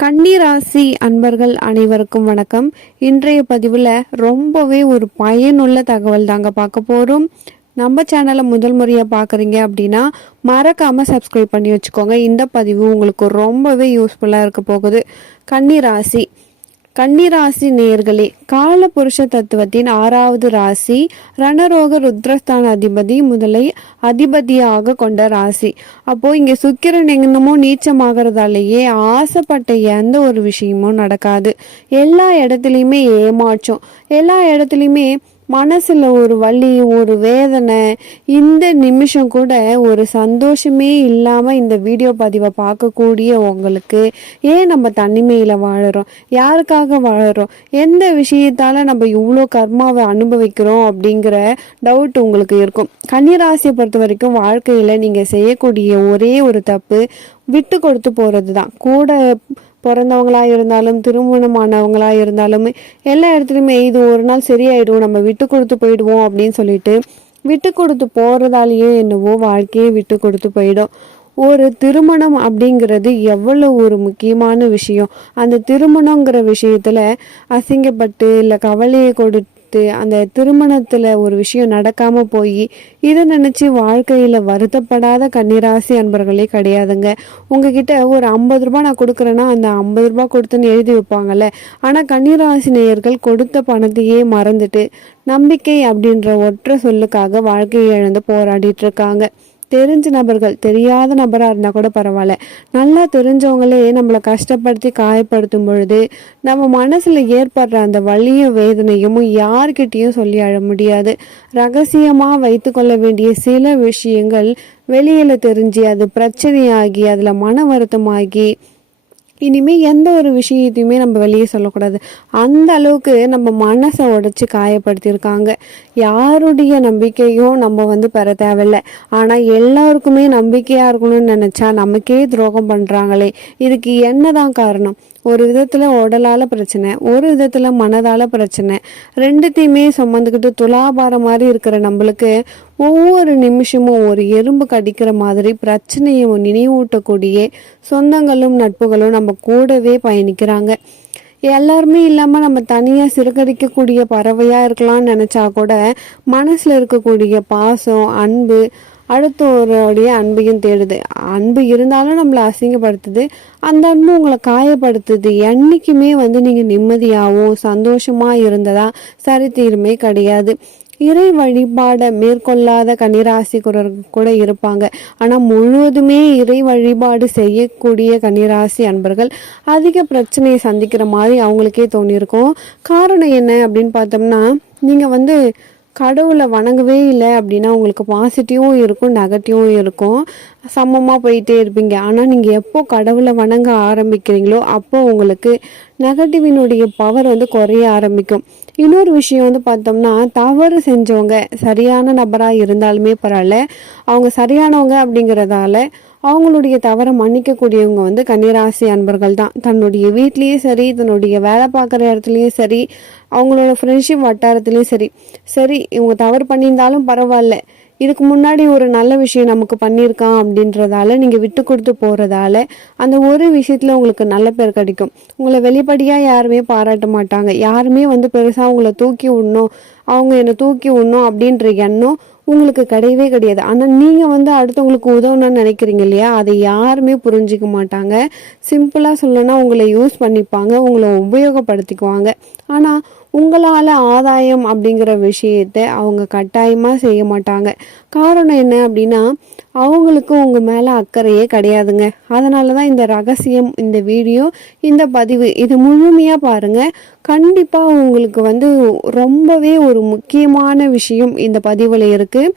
கன்னிராசி அன்பர்கள் அனைவருக்கும் வணக்கம். இன்றைய பதிவில் ரொம்பவே ஒரு பயனுள்ள தகவல் தாங்க பார்க்க போகிறோம் நம்ம சேனலை முதல் முறையாக பார்க்குறீங்க அப்படின்னா மறக்காமல் சப்ஸ்கிரைப் பண்ணி வச்சுக்கோங்க. இந்த பதிவு உங்களுக்கு ரொம்பவே யூஸ்ஃபுல்லாக இருக்க போகுது. கன்னிராசி கன்னிராசி நேர்களே கால புருஷ தத்துவத்தின் ஆறாவது ராசி ரணரோக ருத்ரஸ்தான அதிபதி முதலை அதிபதியாக கொண்ட ராசி. அப்போ இங்க சுக்கிரன் எங்கனமோ நீச்சமாகறதாலேயே ஆசைப்பட்ட எந்த ஒரு விஷயமும் நடக்காது. எல்லா இடத்துலையுமே ஏமாற்றம் எல்லா இடத்துலையுமே மனசுல ஒரு வலி ஒரு வேதனை இந்த நிமிஷம் கூட ஒரு சந்தோஷமே இல்லாமல் இந்த வீடியோ பதிவை பார்க்கக்கூடிய உங்களுக்கு ஏன் நம்ம தனிமையில் வாழறோம்? யாருக்காக வாழறோம்? எந்த விஷயத்தால நம்ம இவ்வளோ கர்மாவை அனுபவிக்கிறோம் அப்படிங்கிற டவுட் உங்களுக்கு இருக்கும். கன்னிராசியை பொறுத்த வரைக்கும் வாழ்க்கையில் நீங்கள் செய்யக்கூடிய ஒரே ஒரு தப்பு விட்டு கொடுத்து போகிறது தான் கூட பிறந்தவங்களா இருந்தாலும் திருமணமானவங்களா இருந்தாலும் எல்லா இடத்துலையுமே இது ஒரு நாள் சரியாயிடும் நம்ம விட்டு கொடுத்து போயிடுவோம் அப்படின்னு சொல்லிட்டு விட்டு கொடுத்து போகிறதாலேயே என்னவோ வாழ்க்கையே விட்டு கொடுத்து போயிடும். ஒரு திருமணம் அப்படிங்கிறது எவ்வளோ ஒரு முக்கியமான விஷயம். அந்த திருமணங்கிற விஷயத்தில் அசிங்கப்பட்டு இல்லை கவலையை கொடு கொடுத்து அந்த திருமணத்துல ஒரு விஷயம் நடக்காமல் போய் இதை நினச்சி வாழ்க்கையில் வருத்தப்படாத கன்னிராசி அன்பர்களே கிடையாதுங்க. உங்ககிட்ட ஒரு ஐம்பது ரூபா நான் கொடுக்குறேன்னா அந்த ஐம்பது ரூபா கொடுத்துன்னு எழுதி வைப்பாங்கல்ல. ஆனா கன்னிராசி நேயர்கள் கொடுத்த பணத்தையே மறந்துட்டு நம்பிக்கை அப்படின்ற ஒற்றை சொல்லுக்காக வாழ்க்கையை இழந்து போராடிட்டு இருக்காங்க. தெரிஞ்ச நபர்கள் தெரியாத நபராக இருந்தால் கூட பரவாயில்ல. நல்லா தெரிஞ்சவங்களே நம்மளை கஷ்டப்படுத்தி காயப்படுத்தும் பொழுது நம்ம மனசில் ஏற்படுற அந்த வலியும் வேதனையும் யார்கிட்டயும் சொல்லி அழ முடியாது. ரகசியமாக வைத்துக்கொள்ள வேண்டிய சில விஷயங்கள் வெளியில் தெரிஞ்சு அது பிரச்சனையாகி அதில் மன வருத்தமாகி இனிமே எந்த ஒரு விஷயத்தையுமே நம்ம வெளியே சொல்லக்கூடாது. அந்த அளவுக்கு நம்ம மனசை உடச்சி காயப்படுத்தியிருக்காங்க. யாருடைய நம்பிக்கையும் நம்ம வந்து பெற தேவையில்லை. ஆனால் எல்லாருக்குமே நம்பிக்கையாக இருக்கணும்னு நினச்சா நமக்கே துரோகம் பண்ணுறாங்களே இதுக்கு என்னதான் காரணம்? ஒரு விதத்தில் உடலால் பிரச்சனை ஒரு விதத்தில் மனதால் பிரச்சனை. ரெண்டுத்தையுமே சுமந்துக்கிட்டு துலாபாரம் மாதிரி இருக்கிற நம்மளுக்கு ஒவ்வொரு நிமிஷமும் ஒரு எறும்பு கடிக்கிற மாதிரி பிரச்சனையை நினைவூட்டக்கூடிய சொந்தங்களும் நட்புகளும் நம்ம கூடவே பயணிக்கிறாங்க. எல்லாருமே இல்லாமல் நம்ம தனியாக சிறுகடிக்கக்கூடிய பறவையாக இருக்கலாம்னு நினச்சா கூட மனசில் இருக்கக்கூடிய பாசம் அன்பு அடுத்தவருடைய அன்பையும் தேடுது. அன்பு இருந்தாலும் நம்மளை அசிங்கப்படுத்துது. அந்த அன்பு உங்களை காயப்படுத்துது. என்றைக்குமே வந்து நீங்கள் நிம்மதியாகவும் சந்தோஷமாக இருந்ததா சரித்திரமே கிடையாது. இறை வழிபாடை மேற்கொள்ளாத கன்னிராசிக்குறர் கூட இருப்பாங்க. ஆனால் முழுவதுமே இறை வழிபாடு செய்யக்கூடிய கன்னிராசி அன்பர்கள் அதிக பிரச்சனையை சந்திக்கிற மாதிரி அவங்களுக்கே தோணியிருக்கும். காரணம் என்ன அப்படின்னு பார்த்தோம்னா நீங்கள் வந்து கடவுளை வணங்கவே இல்லை அப்படின்னா உங்களுக்கு பாசிட்டிவும் இருக்கும் நெகட்டிவும் இருக்கும். சமமாக போயிட்டே இருப்பீங்க. ஆனால் நீங்கள் எப்போ கடவுளை வணங்க ஆரம்பிக்கிறீங்களோ அப்போ உங்களுக்கு நெகட்டிவினுடைய பவர் வந்து குறைய ஆரம்பிக்கும். இன்னொரு விஷயம் வந்து பார்த்தோம்னா தவறு செஞ்சவங்க சரியான நபராக இருந்தாலுமே பரவாயில்ல. அவங்க சரியானவங்க அப்படிங்கிறதால அவங்களுடைய தவறை மன்னிக்கக்கூடியவங்க வந்து கன்னிராசி அன்பர்கள் தான். தன்னுடைய வீட்லேயும் சரி தன்னுடைய வேலை பார்க்குற இடத்துலையும் சரி அவங்களோட ஃப்ரெண்ட்ஷிப் வட்டாரத்துலேயும் சரி. சரி இவங்க தவறு பண்ணியிருந்தாலும் பரவாயில்ல. இதுக்கு முன்னாடி ஒரு நல்ல விஷயம் நமக்கு பண்ணியிருக்கான் அப்படின்றதால நீங்கள் விட்டு கொடுத்து போகிறதால அந்த ஒரு விஷயத்தில் உங்களுக்கு நல்ல பேர் கிடைக்கும். உங்களை வெளிப்படையாக யாருமே பாராட்ட மாட்டாங்க. யாருமே வந்து பெருசாக உங்களை தூக்கி விடணும். அவங்க என்னை தூக்கி விடணும் அப்படின்ற எண்ணம் உங்களுக்கு கிடையவே கிடையாது. ஆனால் நீங்கள் வந்து அடுத்தவங்களுக்கு உதவணும்னு நினைக்கிறீங்க இல்லையா? அதை யாருமே புரிஞ்சிக்க மாட்டாங்க. சிம்பிளாக சொல்லணும்னா உங்களை யூஸ் பண்ணிப்பாங்க உங்களை உபயோகப்படுத்திக்குவாங்க. ஆனால் உங்களால் ஆதாயம் அப்படிங்கிற விஷயத்த அவங்க கட்டாயமாக செய்ய மாட்டாங்க. காரணம் என்ன அப்படின்னா அவங்களுக்கு உங்கள் மேலே அக்கறையே கிடையாதுங்க. அதனால தான் இந்த ரகசியம் இந்த வீடியோ இந்த பதிவு இது முழுமையாக பாருங்கள் கண்டிப்பாக உங்களுக்கு வந்து ரொம்பவே ஒரு முக்கியமான விஷயம் இந்த பதிவில் இருக்குது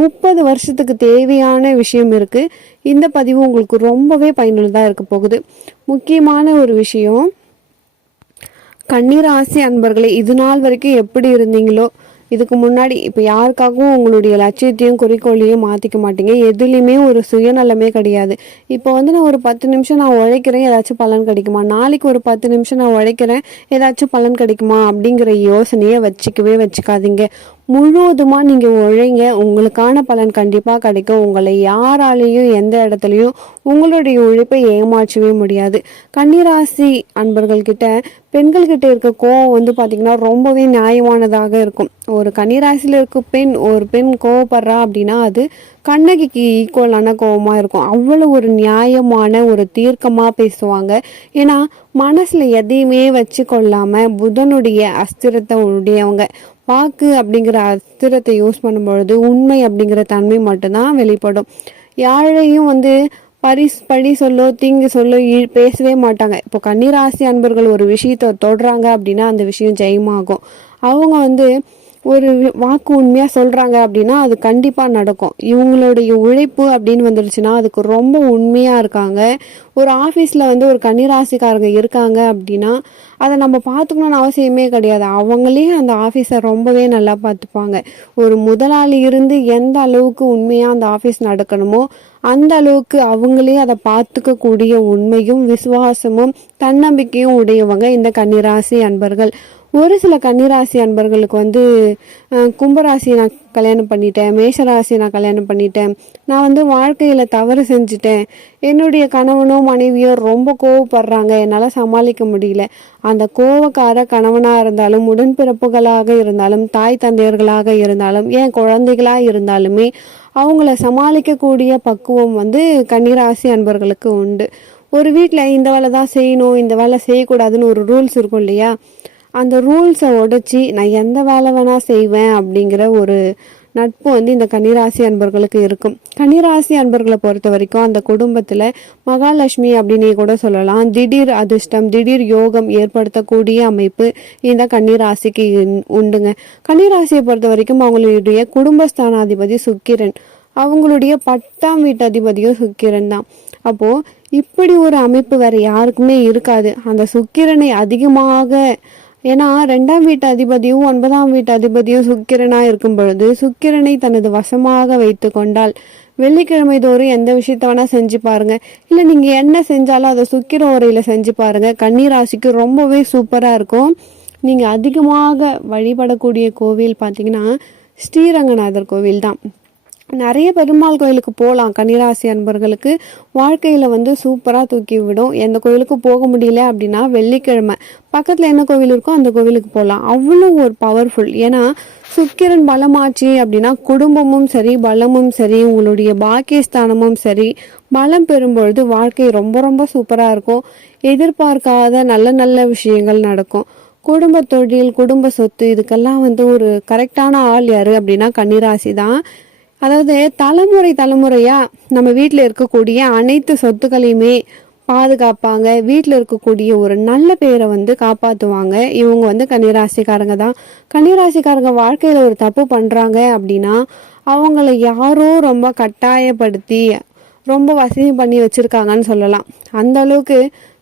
முப்பது வருஷத்துக்கு தேவையான விஷயம் இருக்குது இந்த பதிவு உங்களுக்கு ரொம்பவே பயனுள்ளதாக இருக்க போகுது. முக்கியமான ஒரு விஷயம் கண்ணீராசி அன்பர்களே இது நாள் வரைக்கும் எப்படி இருந்தீங்களோ இதுக்கு முன்னாடி இப்போ யாருக்காகவும் உங்களுடைய லட்சியத்தையும் குறிக்கோளையும் மாற்றிக்க மாட்டீங்க. எதுலேயுமே ஒரு சுயநலமே கிடையாது. இப்போ வந்து நான் ஒரு பத்து நிமிஷம் நான் உழைக்கிறேன் ஏதாச்சும் பலன் கிடைக்குமா? நாளைக்கு ஒரு பத்து நிமிஷம் நான் உழைக்கிறேன் ஏதாச்சும் பலன் கிடைக்குமா? அப்படிங்கிற யோசனையை வச்சுக்கவே வச்சுக்காதீங்க. முழுவதுமாக நீங்கள் உழைங்க. உங்களுக்கான பலன் கண்டிப்பாக கிடைக்கும். உங்களை யாராலையும் எந்த இடத்துலையும் உங்களுடைய உழைப்பை ஏமாற்றவே முடியாது. கன்னிராசி அன்பர்கள்கிட்ட பெண்கள்கிட்ட இருக்க கோவம் வந்து பார்த்திங்கன்னா ரொம்பவே நியாயமானதாக இருக்கும். ஒரு கன்னிராசியில் இருக்க பெண் ஒரு பெண் கோவப்படுறா அப்படின்னா அது கண்ணகிக்கு ஈக்குவலான கோவமாக இருக்கும். அவ்வளோ ஒரு நியாயமான ஒரு தீர்க்கமாக பேசுவாங்க. ஏன்னா மனசில் எதையுமே வச்சு கொள்ளாமல் புதனுடைய அஸ்திரத்தை உடையவங்க. வாக்கு அப்படிங்கிற அஸ்திரத்தை யூஸ் பண்ணும்பொழுது உண்மை அப்படிங்கிற தன்மை மட்டும்தான் வெளிப்படும். யாழையும் வந்து பரிஸ் பழி சொல்லோ தீங்கு சொல்லோ பேசவே மாட்டாங்க. இப்போ கன்னிராசி அன்பர்கள் ஒரு விஷயத்த தொடுறாங்க அப்படின்னா அந்த விஷயம் ஜெயமாகும். அவங்க வந்து ஒரு வாக்கு உண்மையாக சொல்கிறாங்க அப்படின்னா அது கண்டிப்பாக நடக்கும். இவங்களுடைய உழைப்பு அப்படின்னு வந்துடுச்சுன்னா அதுக்கு ரொம்ப உண்மையாக இருக்காங்க. ஒரு ஆஃபீஸில் வந்து ஒரு கன்னிராசிக்காரங்க இருக்காங்க அப்படின்னா அதை நம்ம பார்த்துக்கணும்னு அவசியமே கிடையாது. அவங்களே அந்த ஆஃபீஸை ரொம்பவே நல்லா பார்த்துப்பாங்க. ஒரு முதலாளி இருந்து எந்த அளவுக்கு உண்மையாக அந்த ஆஃபீஸ் நடக்கணுமோ அந்த அளவுக்கு அவங்களே அதை பார்த்துக்கக்கூடிய உண்மையும் விசுவாசமும் தன்னம்பிக்கையும் உடையவங்க இந்த கன்னிராசி அன்பர்கள். ஒரு சில கன்னிராசி அன்பர்களுக்கு வந்து கும்பராசி நான் கல்யாணம் பண்ணிட்டேன் மேஷராசி நான் கல்யாணம் பண்ணிட்டேன். நான் வந்து வாழ்க்கையில் தவறு செஞ்சுட்டேன். என்னுடைய கணவனோ மனைவியோ ரொம்ப கோவப்படுறாங்க. என்னால் சமாளிக்க முடியல. அந்த கோவக்கார கணவனாக இருந்தாலும் உடன்பிறப்புகளாக இருந்தாலும் தாய் தந்தையர்களாக இருந்தாலும் ஏன் குழந்தைகளாக இருந்தாலுமே அவங்கள சமாளிக்கக்கூடிய பக்குவம் வந்து கன்னிராசி அன்பர்களுக்கு உண்டு. ஒரு வீட்டில் இந்த வேலை தான் செய்யணும் இந்த வேலை செய்யக்கூடாதுன்னு ஒரு ரூல்ஸ் இருக்கும் இல்லையா? அந்த ரூல்ஸை உடைச்சி நான் எந்த வேலை வேணால் செய்வேன் அப்படிங்கிற ஒரு நட்பு வந்து இந்த கன்னிராசி அன்பர்களுக்கு இருக்கும். கன்னிராசி அன்பர்களை பொறுத்த வரைக்கும் அந்த குடும்பத்தில் மகாலட்சுமி அப்படின்னே கூட சொல்லலாம். திடீர் அதிர்ஷ்டம் திடீர் யோகம் ஏற்படுத்தக்கூடிய அமைப்பு இந்த கன்னிராசிக்கு உண்டுங்க. கன்னிராசியை பொறுத்த வரைக்கும் அவங்களுடைய குடும்பஸ்தானாதிபதி சுக்கிரன். அவங்களுடைய பத்தாம் வீட்டு அதிபதியும் சுக்கிரன் தான். அப்போது இப்படி ஒரு அமைப்பு வேறு யாருக்குமே இருக்காது. அந்த சுக்கிரனை அதிகமாக ஏன்னா ரெண்டாம் வீட்டு அதிபதியும் ஒன்பதாம் வீட்டு அதிபதியும் சுக்கிரனா இருக்கும் பொழுது சுக்கிரனை தனது வசமாக வைத்து கொண்டால் வெள்ளிக்கிழமை தோறும் எந்த விஷயத்த வேணா செஞ்சு பாருங்க. இல்லை நீங்க என்ன செஞ்சாலும் அதை சுக்கிர உரையில செஞ்சு பாருங்க. கன்னிராசிக்கு ரொம்பவே சூப்பரா இருக்கும். நீங்க அதிகமாக வழிபடக்கூடிய கோவில் பார்த்தீங்கன்னா ஸ்ரீரங்கநாதர் கோவில் தான் நிறைய பெருமாள் கோயிலுக்கு போகலாம் கன்னிராசி அன்பர்களுக்கு வாழ்க்கையில் வந்து சூப்பராக தூக்கி விடும். எந்த கோயிலுக்கு போக முடியல அப்படின்னா வெள்ளிக்கிழமை. பக்கத்தில் என்ன கோவில் இருக்கோ அந்த கோவிலுக்கு போகலாம் அவ்வளோ ஒரு பவர்ஃபுல் ஏன்னா சுக்கிரன் பலமாச்சு அப்படின்னா குடும்பமும் சரி பலமும் சரி உங்களுடைய பாக்கியஸ்தானமும் சரி பலம் பெறும்பொழுது வாழ்க்கை ரொம்ப ரொம்ப சூப்பராக இருக்கும். எதிர்பார்க்காத நல்ல நல்ல விஷயங்கள் நடக்கும். குடும்ப தொழில் குடும்ப சொத்து இதுக்கெல்லாம் வந்து ஒரு கரெக்டான ஆள் யார் அப்படின்னா கன்னிராசி தான். அதாவது தலைமுறை தலைமுறையாக நம்ம வீட்டில் இருக்கக்கூடிய அனைத்து சொத்துக்களையுமே பாதுகாப்பாங்க. வீட்டில் இருக்கக்கூடிய ஒரு நல்ல பேரை வந்து காப்பாற்றுவாங்க இவங்க வந்து கன்னிராசிக்காரங்க தான். கன்னிராசிக்காரங்க வாழ்க்கையில் ஒரு தப்பு பண்ணுறாங்க அப்படின்னா அவங்கள யாரோ ரொம்ப கட்டாயப்படுத்தி ரொம்ப வசதி பண்ணி வச்சுருக்காங்கன்னு சொல்லலாம். அந்த அளவுக்கு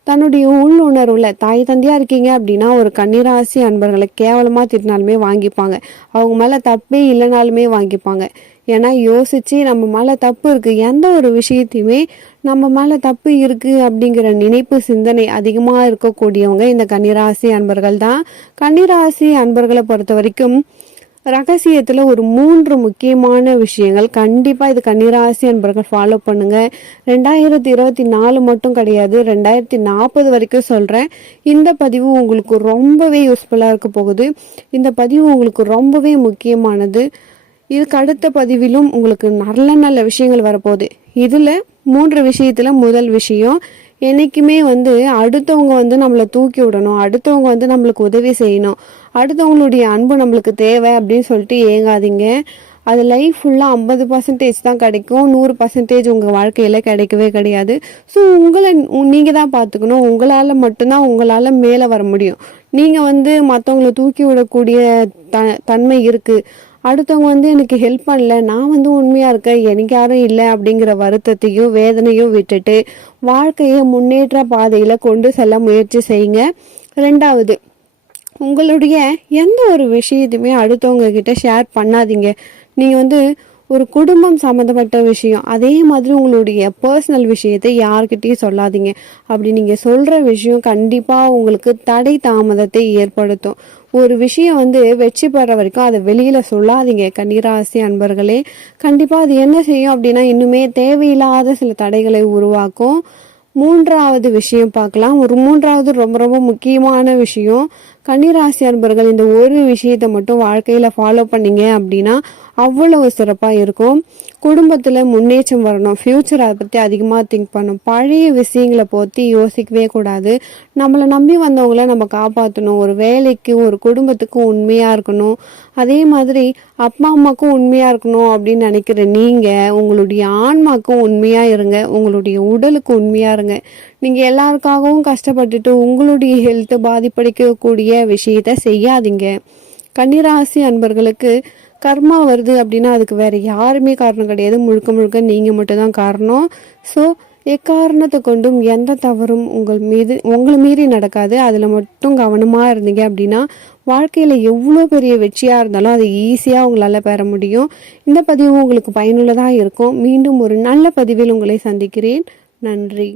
தன்னுடைய உள் உணர்வில் தாய் தந்தையா இருக்கீங்க அப்படின்னா ஒரு கன்னிராசி அன்பர்களை கேவலமா திட்டினாலுமே வாங்கிப்பாங்க. அவங்க மேல தப்பே இல்லைனாலுமே வாங்கிப்பாங்க. ஏன்னா யோசிச்சு நம்ம மேல தப்பு இருக்கு. எந்த ஒரு விஷயத்தையுமே நம்ம மேல தப்பு இருக்கு அப்படிங்கிற நினைப்பு சிந்தனை அதிகமா இருக்கக்கூடியவங்க இந்த கன்னிராசி அன்பர்கள் தான். கன்னிராசி அன்பர்களை பொறுத்த வரைக்கும் ரகசியத்தில் ஒரு மூன்று முக்கியமான விஷயங்கள். கண்டிப்பாக இது கன்னிராசி அன்பர்கள் ஃபாலோ பண்ணுங்க. ரெண்டாயிரத்தி இருபத்தி நாலு மட்டும் கிடையாது ரெண்டாயிரத்தி நாற்பது வரைக்கும் சொல்கிறேன் இந்த பதிவு உங்களுக்கு ரொம்பவே யூஸ்ஃபுல்லாக இருக்க போகுது. இந்த பதிவு உங்களுக்கு ரொம்பவே முக்கியமானது. இதுக்கு அடுத்த பதிவிலும் உங்களுக்கு நல்ல நல்ல விஷயங்கள் வரப்போகுது. இதில் மூன்று விஷயத்தில் முதல் விஷயம் என்றைக்குமே வந்து அடுத்தவங்க வந்து நம்மளை தூக்கி விடணும் அடுத்தவங்க வந்து நம்மளுக்கு உதவி செய்யணும் அடுத்தவங்களுடைய அன்பு நம்மளுக்கு தேவை அப்படின்னு சொல்லிட்டு ஏங்காதீங்க. அது லைஃப் ஃபுல்லாக ஐம்பது பர்சன்டேஜ் தான் கிடைக்கும் நூறு பர்சன்டேஜ் உங்கள் வாழ்க்கையில் கிடைக்கவே கிடையாது. ஸோ உங்களை நீங்கள் தான் பார்த்துக்கணும். உங்களால் மட்டும்தான் உங்களால் மேலே வர முடியும். நீங்கள் வந்து மற்றவங்கள தூக்கி விடக்கூடிய த தன்மை இருக்குது அடுத்தவங்க வந்து எனக்கு ஹெல்ப் பண்ணல நான் வந்து உண்மையாக இருக்கேன் எனக்கு யாரும் இல்லை அப்படிங்கிற வருத்தத்தையும் வேதனையும் விட்டுட்டு வாழ்க்கையை முன்னேற்ற பாதையில் கொண்டு செல்ல முயற்சி செய்யுங்க. ரெண்டாவது உங்களுடைய எந்த ஒரு விஷயத்தையுமே அடுத்தவங்க கிட்ட ஷேர் பண்ணாதீங்க. நீங்கள் வந்து ஒரு குடும்பம் சம்மந்தப்பட்ட விஷயம் அதே மாதிரி உங்களுடைய பர்சனல் விஷயத்தை யார்கிட்டையும் சொல்லாதீங்க. அப்படி நீங்கள் சொல்கிற விஷயம் கண்டிப்பாக உங்களுக்கு தடை தாமதத்தை ஏற்படுத்தும். ஒரு விஷயம் வந்து வெற்றி பெற வரைக்கும் அதை வெளியில் சொல்லாதீங்க கன்னிராசி அன்பர்களே. கண்டிப்பாக அது என்ன செய்யும் அப்படின்னா இன்னுமே தேவையில்லாத சில தடைகளை உருவாக்கும். மூன்றாவது விஷயம் பார்க்கலாம். ஒரு மூன்றாவது ரொம்ப ரொம்ப முக்கியமான விஷயம். கன்னிராசி அன்பர்கள் இந்த ஒரு விஷயத்தை மட்டும் வாழ்க்கையில் ஃபாலோ பண்ணீங்க அப்படின்னா அவ்வளவு சிறப்பாக இருக்கும். குடும்பத்தில் முன்னேற்றம் வரணும். ஃப்யூச்சர் அதை பற்றி அதிகமாக திங்க் பண்ணும் பழைய விஷயங்களை பற்றி யோசிக்கவே கூடாது. நம்மளை நம்பி வந்தவங்கள நம்ம காப்பாற்றணும் ஒரு வேலைக்கு ஒரு குடும்பத்துக்கும் உண்மையாக இருக்கணும். அதே மாதிரி அப்பா அம்மாக்கும் உண்மையாக இருக்கணும் அப்படின்னு நினைக்கிற நீங்கள் உங்களுடைய ஆன்மாக்கும் உண்மையாக இருங்க. உங்களுடைய உடலுக்கு உண்மையாக இருங்க. நீங்கள் எல்லாருக்காகவும் கஷ்டப்பட்டுட்டு உங்களுடைய ஹெல்த்தை பாதிப்படைக்கக்கூடிய விஷயத்த செய்யாதீங்க. கன்னிராசி அன்பர்களுக்கு கர்மா வருது அப்படின்னா அதுக்கு வேறு யாருமே காரணம் கிடையாது. முழுக்க முழுக்க நீங்கள் மட்டும்தான் காரணம். ஸோ எக்காரணத்தை கொண்டும் எந்த தவறும் உங்கள் மீது உங்களை மீறி நடக்காது. அதில் மட்டும் கவனமாக இருந்தீங்க அப்படின்னா வாழ்க்கையில் எவ்வளோ பெரிய வெற்றியாக இருந்தாலும் அதை ஈஸியாக உங்களால் பெற முடியும். இந்த பதிவு உங்களுக்கு பயனுள்ளதாக இருக்கும். மீண்டும் ஒரு நல்ல பதிவில் உங்களை சந்திக்கிறேன். நன்றி.